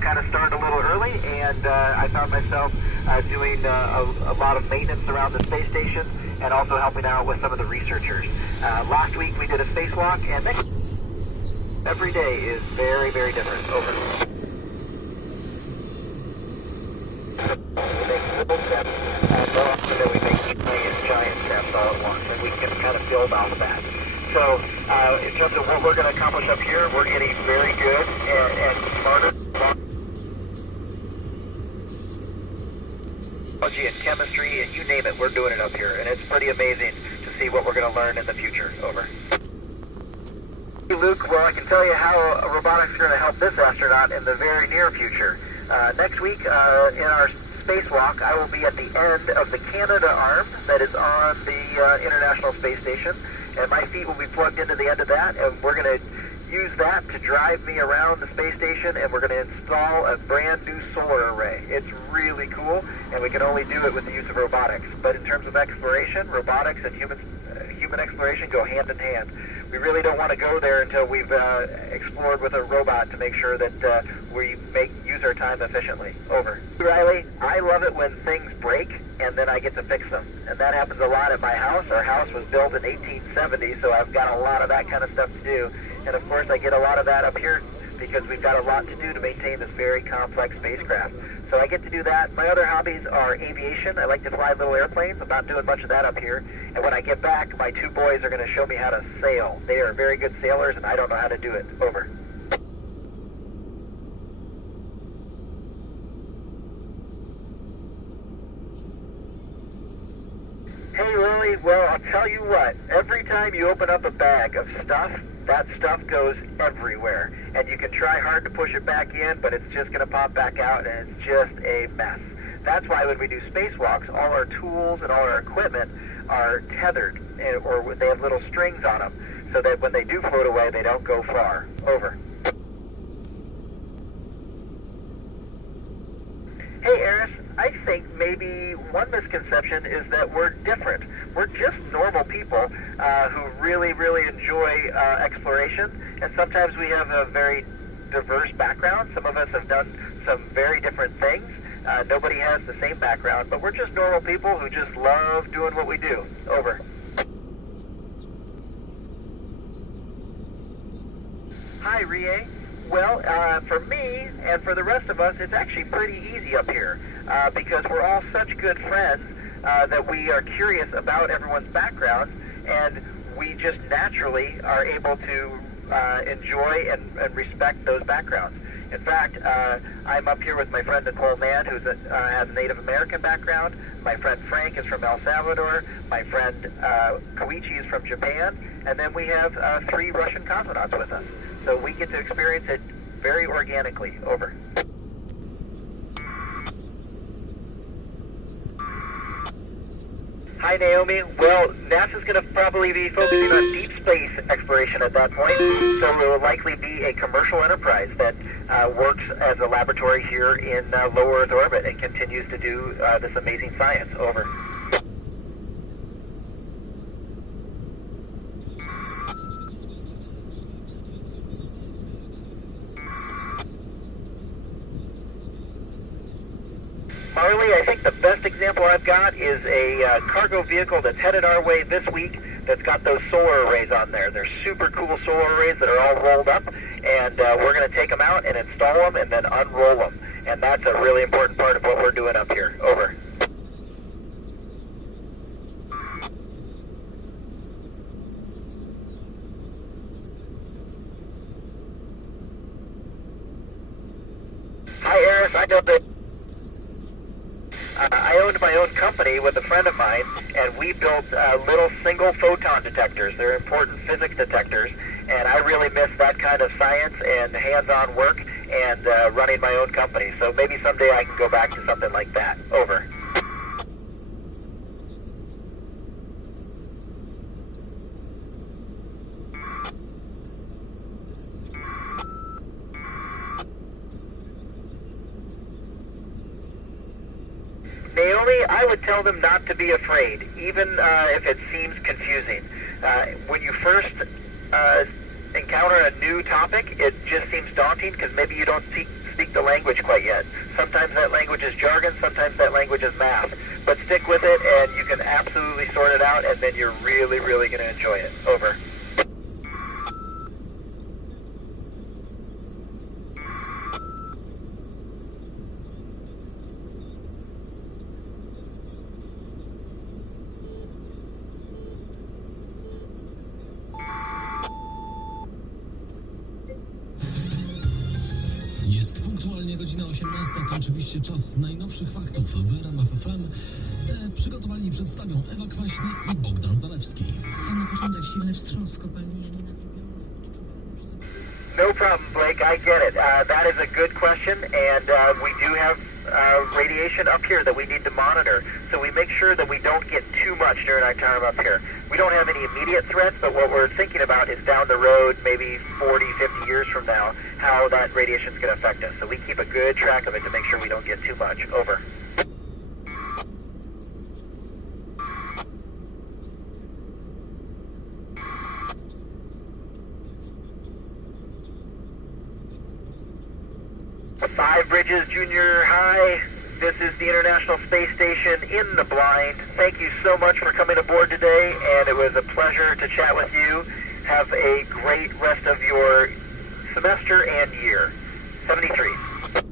kind of started a little early, and I found myself doing a lot of maintenance around the space station and also helping out with some of the researchers. Last week we did a spacewalk, and every day is very, very different. Over. We make little steps, and more often than we make giant steps all at once, and we can kind of build off of that. So, in terms of what we're going to accomplish up here, we're getting very good and smarter. Biology and chemistry, and you name it, we're doing it up here, and it's pretty amazing to see what we're going to learn in the future. Over. Luke, well, I can tell you how robotics is going to help this astronaut in the very near future. Next week, in our spacewalk, I will be at the end of the Canada arm that is on the International Space Station, and my feet will be plugged into the end of that, and we're going to use that to drive me around the space station, and we're going to install a brand new solar array. It's really cool, and we can only do it with the use of robotics. But in terms of exploration, robotics and human exploration go hand in hand. We really don't want to go there until we've explored with a robot to make sure that we use our time efficiently. Over. Riley, I love it when things break and then I get to fix them. And that happens a lot at my house. Our house was built in 1870, so I've got a lot of that kind of stuff to do. And of course I get a lot of that up here because we've got a lot to do to maintain this very complex spacecraft. So I get to do that. My other hobbies are aviation. I like to fly little airplanes. I'm not doing much of that up here. And when I get back, my two boys are going to show me how to sail. They are very good sailors, and I don't know how to do it. Over. Hey, Lily, well, I'll tell you what. Every time you open up a bag of stuff, that stuff goes everywhere. And you can try hard to push it back in, but it's just going to pop back out, and it's just a mess. That's why when we do spacewalks, all our tools and all our equipment are tethered, or they have little strings on them, so that when they do float away, they don't go far. Over. Hey, Eris, I think maybe one misconception is that we're different. We're just normal people who really, really enjoy exploration, and sometimes we have a very diverse background. Some of us have done some very different things. Nobody has the same background, but we're just normal people who just love doing what we do. Over. Hi, Rie. Well, for me and for the rest of us, it's actually pretty easy up here because we're all such good friends that we are curious about everyone's background, and we just naturally are able to enjoy and respect those backgrounds. In fact, I'm up here with my friend Nicole Mann, who has a Native American background. My friend Frank is from El Salvador. My friend Koichi is from Japan. And then we have 3 Russian cosmonauts with us. So we get to experience it very organically. Over. Hi, Naomi. Well, NASA's going to probably be focusing on deep space exploration at that point, so it will likely be a commercial enterprise that works as a laboratory here in low Earth orbit and continues to do this amazing science. Over. Marley, I think the best example I've got is a cargo vehicle that's headed our way this week that's got those solar arrays on there. They're super cool solar arrays that are all rolled up, and we're going to take them out and install them and then unroll them. And that's a really important part of what we're doing up here. Over. Hi, Eris. I know that I owned my own company with a friend of mine, and we built little single photon detectors. They're important physics detectors, and I really miss that kind of science and hands-on work and running my own company. So maybe someday I can go back to something like that. Over. Naomi, I would tell them not to be afraid, even if it seems confusing. When you first encounter a new topic, it just seems daunting because maybe you don't speak the language quite yet. Sometimes that language is jargon, sometimes that language is math. But stick with it, and you can absolutely sort it out, and then you're really, really going to enjoy it. Over. Jest punktualnie godzina 18, to oczywiście czas najnowszych faktów w RMF FM. Te przygotowali i przedstawią Ewa Kwaśny i Bogdan Zalewski. To na początek silny wstrząs w kopalni Janina w Libiorzu, odczuwalny przez... No problem, Blake. I get it. That is a good question, and we do have radiation up here that we need to monitor. So we make sure that we don't get too much during our time up here. We don't have any immediate threats, but what we're thinking about is down the road, maybe 40, 50 years from now, how that radiation is going to affect us. So we keep a good track of it to make sure we don't get too much. Over. Five Bridges Junior High, this is the International Space Station in the blind. Thank you so much for coming aboard today, and it was a pleasure to chat with you. Have a great rest of your semester and year. 73.